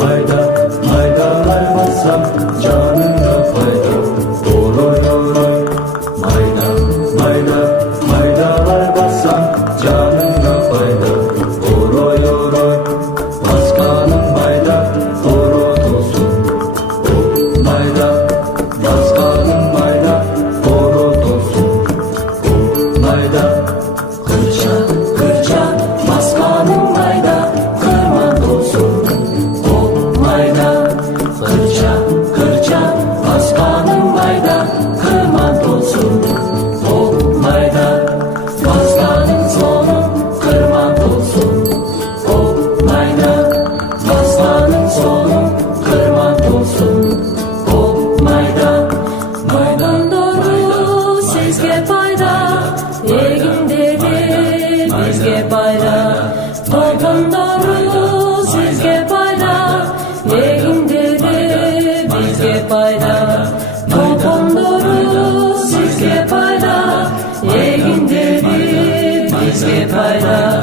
mayda, maydalar bassam canına fayda. Oroy oroy, mayda, mayda, maydalar bassam canına fayda. Oroy oroy, başkanım mayda, orot olsun. Oh mayda, başkanım mayda, orot olsun. Oh mayda, kırça, kırça, başkanım mayda, kırman olsun. Oh mayda, kırça, kırça, başkanım mayda, kırman olsun. Oh mayda, başkanın sonu kırman olsun. Oh mayda, başkanın sonu kırman olsun. Oh mayda, maydan doğru sizge fayda, egin dedi bizge fayda. Topun doğru sizge fayda, egin dedi bizge fayda. Topun doğru sizge fayda, egin dedi bizge fayda.